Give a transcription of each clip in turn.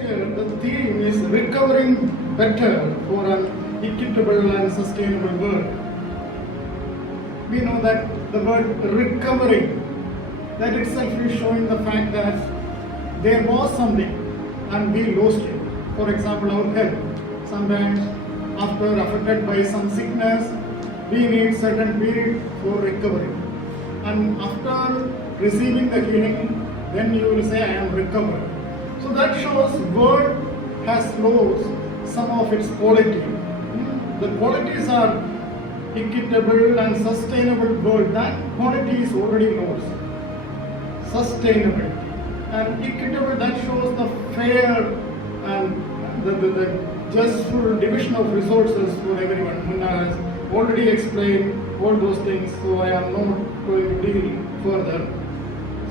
here the theme is recovering better for an equitable and sustainable world. We know that the word recovering, that itself is showing the fact that there was something and we lost it. For example, our health. Sometimes after affected by some sickness, we need certain period for recovery. And after receiving the healing, then you will say, I am recovered. So that shows word has lost some of its quality. The qualities are equitable and sustainable world. That quality is already lost. Sustainability. And equitable, that shows the fair and the just full division of resources for everyone. Munna has already explained all those things, so I am not going to deal further.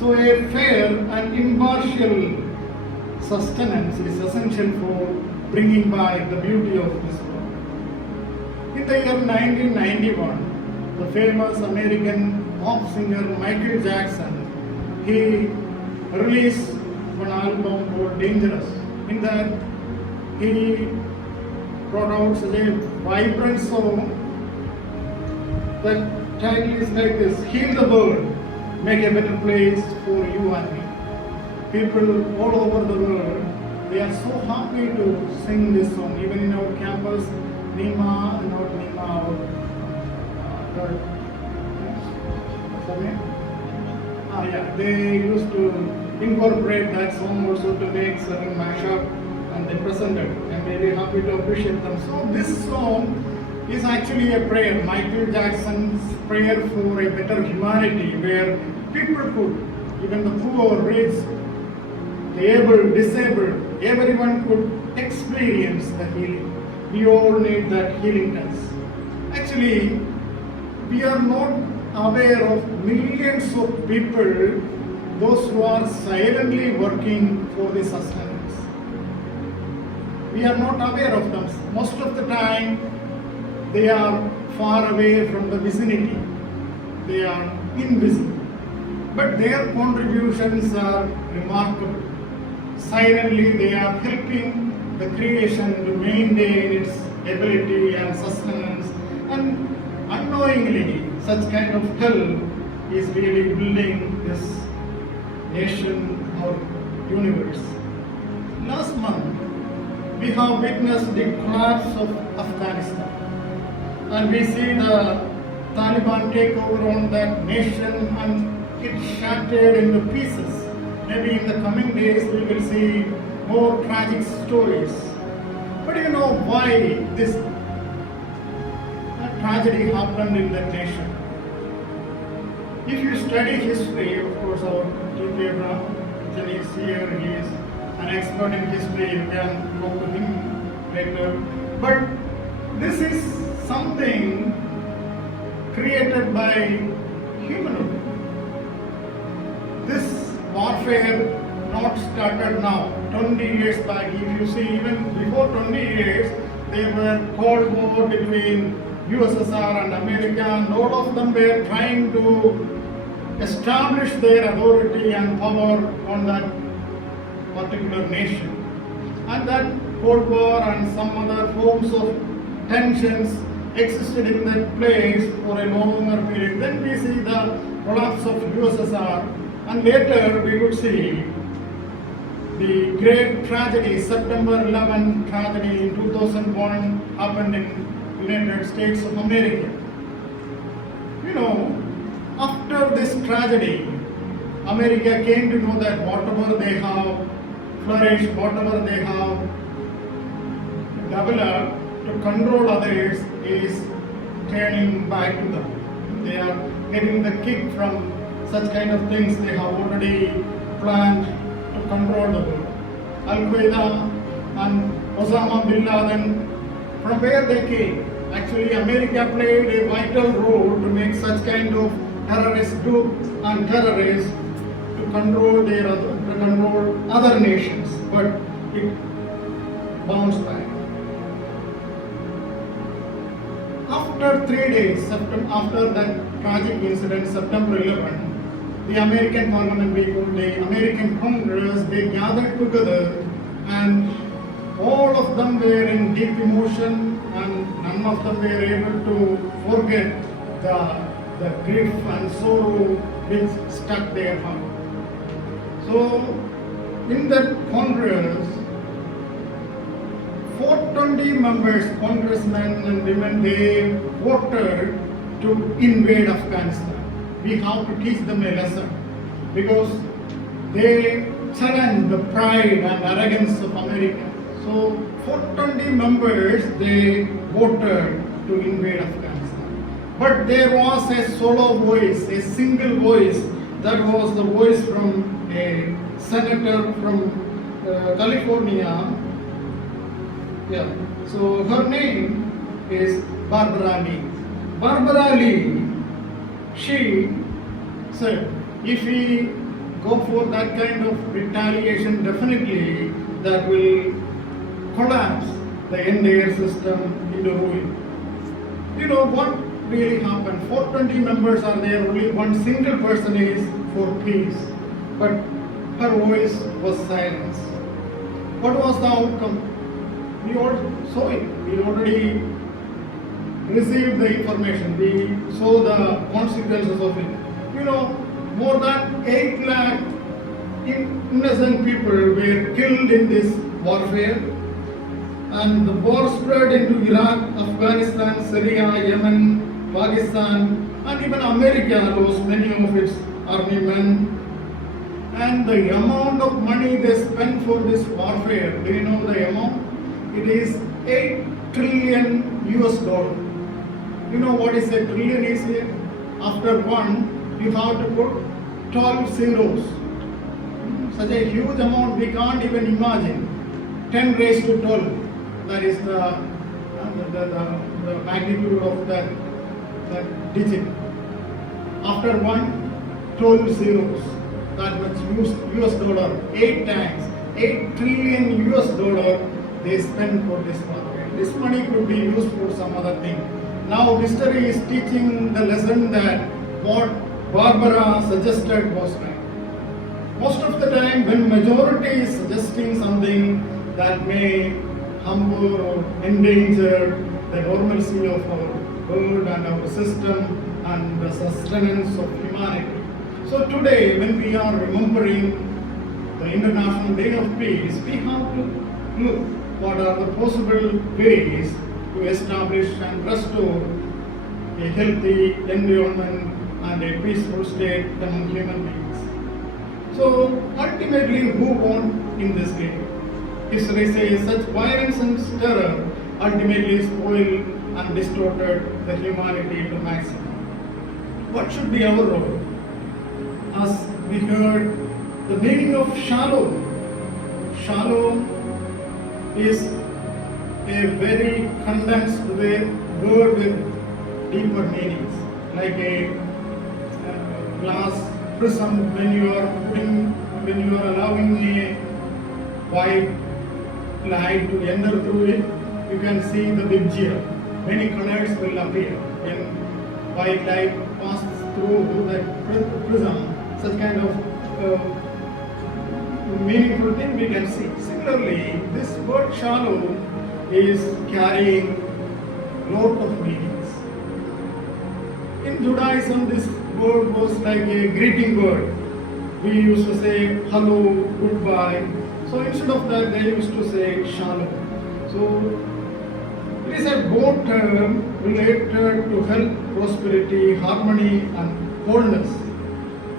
So a fair and impartial sustenance is essential for bringing back the beauty of this world. In the year 1991, the famous American pop singer Michael Jackson, he released one album called Dangerous. In that, he brought out such a vibrant song. The title is like this: Heal the world, make a better place for you and me. People all over the world, they are so happy to sing this song. Even in our campus, Nima, not Nima, they used to incorporate that song also to make certain mashup, and they presented. I'm very happy to appreciate them. So this song is actually a prayer, Michael Jackson's prayer for a better humanity, where people could, even the poor, rich, the able, disabled, everyone could experience the healing. We all need that healing touch. Actually, we are not aware of millions of people, those who are silently working for the sustenance. We are not aware of them. Most of the time, they are far away from the vicinity. They are invisible. But their contributions are remarkable. Silently, they are helping the creation to maintain its ability and sustenance. And unknowingly, such kind of help is really building this nation or universe. Last month, we have witnessed the collapse of Afghanistan. And we see the Taliban take over on that nation and it shattered into pieces. Maybe in the coming days we will see more tragic stories. But you know why this tragedy happened in that nation? If you study history, of course our T.K. Brown is here, he is an expert in history, you can talk to him later. But this is something created by humanity. This warfare not started now. 20 years back, if you see, even before 20 years, there were Cold War between USSR and America, and all of them were trying to establish their authority and power on that particular nation. And that Cold War and some other forms of tensions existed in that place for a longer period. Then we see the collapse of USSR, and later we would see the great tragedy, September 11 tragedy in 2001 happened in United States of America. You know, after this tragedy, America came to know that whatever they have flourished, whatever they have developed to control others is turning back to them. They are getting the kick from such kind of things they have already planned to control the world. Al-Qaeda and Osama bin Laden, from where they came? Actually, America played a vital role to make such kind of terrorist group and terrorists to control other nations, but it bounced back. After 3 days, after that tragic incident, September 11, the American Parliament, the American Congress, they gathered together and all of them were in deep emotion, and none of them were able to forget the grief and sorrow which struck their heart. So, in that Congress, 420 members, congressmen and women, they voted to invade Afghanistan. We have to teach them a lesson because they challenged the pride and arrogance of America. So 420 members, they voted to invade Afghanistan. But there was a solo voice, a single voice, that was the voice from a senator from California. Yeah. So her name is Barbara Lee. Barbara Lee, she said, if we go for that kind of retaliation, definitely that will collapse the entire system into ruin. You know what really happened? 420 members are there, only one single person is for peace. But her voice was silenced. What was the outcome? We all saw it. We already received the information. We saw the consequences of it. You know, more than 8 lakh innocent people were killed in this warfare. And the war spread into Iraq, Afghanistan, Syria, Yemen, Pakistan, and even America lost many of its army men. And the amount of money they spent for this warfare, do you know the amount? It is 8 trillion US dollar. You know what is a trillion is here? After 1, you have to put 12 zeros. Such a huge amount we can't even imagine. 10 raised to 12. That is the magnitude of that digit. After 1, 12 zeros. That much US dollar. 8 times. 8 trillion US dollar they spend for this warfare. This money could be used for some other thing. Now history is teaching the lesson that what Barbara suggested was right. Most of the time when majority is suggesting something that may humble or endanger the normalcy of our world and our system and the sustenance of humanity. So today when we are remembering the International Day of Peace, we have to look what are the possible ways to establish and restore a healthy environment and a peaceful state among human beings. So ultimately, who won in this game? History says such violence and terror ultimately spoiled and distorted the humanity to maximum. What should be our role? As we heard, the meaning of shalom. Shalom is a very condensed word with deeper meanings, like a glass prism. When you are allowing a white light to enter through it, you can see the vijaya. Many colors will appear when white light passes through that prism. Such kind of meaningful thing we can see. Similarly, this word shalom is carrying lot of meanings. In Judaism, this word was like a greeting word. We used to say hello, goodbye. So instead of that, they used to say shalom. So it is a broad term related to health, prosperity, harmony, and wholeness.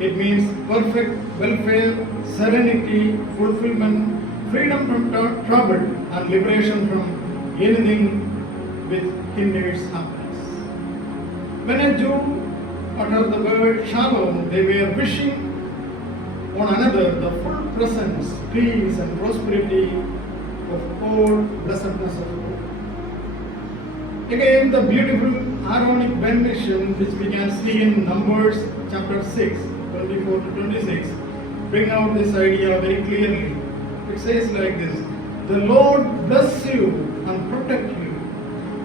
It means perfect welfare, serenity, fulfillment, freedom from trouble, and liberation from anything which hinders happiness. When a Jew uttered the word shalom, they were wishing on another the full presence, peace, and prosperity of all blessedness of God. Again, the beautiful Aaronic benediction which we can see in Numbers chapter 6, 24 to 26, bring out this idea very clearly. It says like this: the Lord bless you and protect you.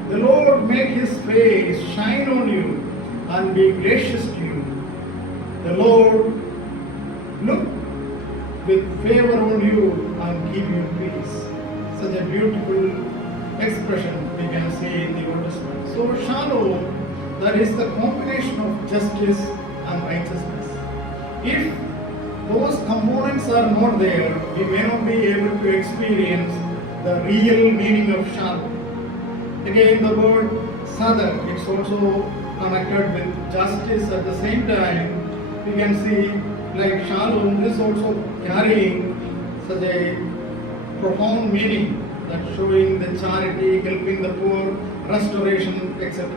The Lord make his face shine on you and be gracious to you. The Lord look with favor on you and give you peace. Such a beautiful expression we can see in the Old Testament. So shalom, that is the combination of justice and righteousness. If those components are not there, we may not be able to experience the real meaning of shalom. Again, the word sadar, it's also connected with justice at the same time. We can see like shalom is also carrying such a profound meaning, that showing the charity, helping the poor, restoration, etc.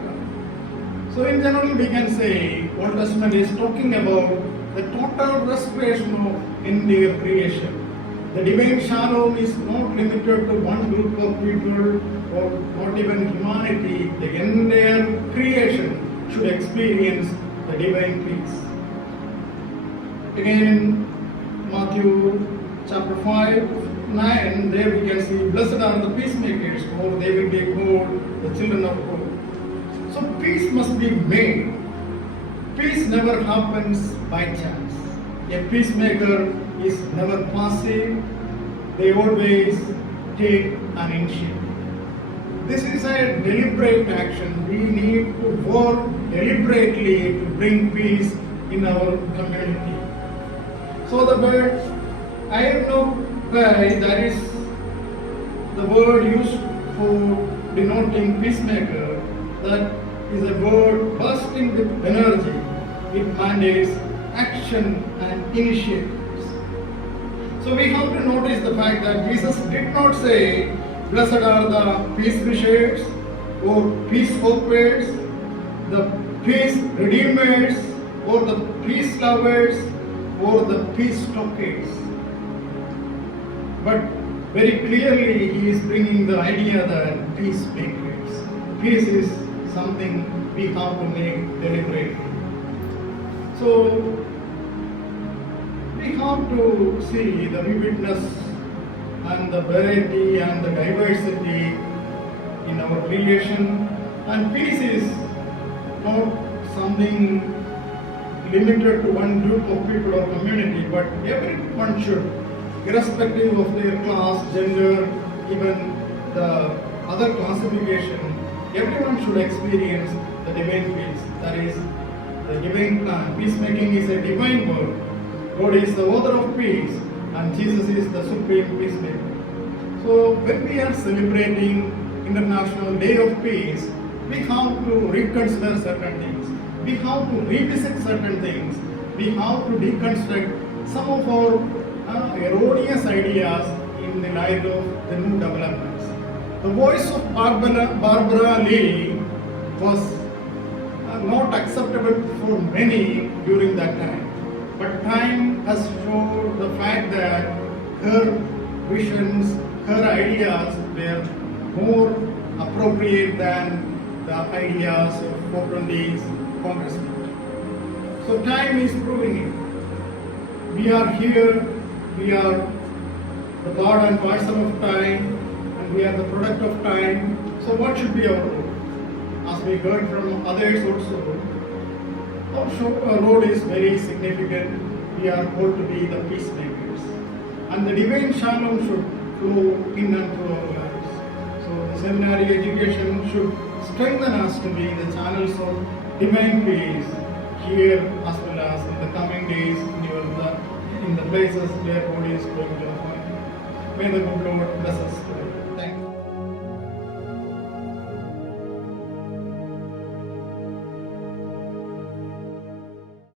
So in general we can say Old Testament is talking about the total restoration of entire creation. The divine shalom is not limited to one group of people or not even humanity. The entire creation should experience the divine peace. Again in Matthew chapter 5:9, there we can see, blessed are the peacemakers, for they will be called the children of God. So peace must be made. Peace never happens by chance. A peacemaker is never passive. They always take an initiative. This is a deliberate action. We need to work deliberately to bring peace in our community. So the word Ayurveda, that is the word used for denoting peacemaker, that is a word bursting with energy. It mandates action and initiatives. So we have to notice the fact that Jesus did not say, blessed are the peace wishers or peace hopers, the peace redeemers, or the peace lovers, or the peace talkers. But very clearly he is bringing the idea that peacemakers. Peace is something we have to make deliberately. So we have to see the vividness and the variety and the diversity in our creation, and peace is not something limited to one group of people or community, but everyone should, irrespective of their class, gender, even the other classification, everyone should experience the divine peace. That is the divine plan. Peacemaking is a divine work. God is the author of peace, and Jesus is the supreme peacemaker. So when we are celebrating International Day of Peace, we have to reconsider certain things. We have to revisit certain things. We have to deconstruct some of our erroneous ideas in the light of the new developments. The voice of Barbara Lee was not acceptable for many during that time. But time has shown the fact that her visions, her ideas were more appropriate than the ideas of 420's congressmen. So time is proving it. We are here, we are the God and parcel of time, and we are the product of time. So what should be our role? As we heard from others also, our role is very significant. We are called to be the peacemakers. And the divine shalom should flow in and through our lives. So the seminary education should strengthen us to be the channels of divine peace here as well as in the coming days in the places where God is going to appoint. May the good Lord bless us.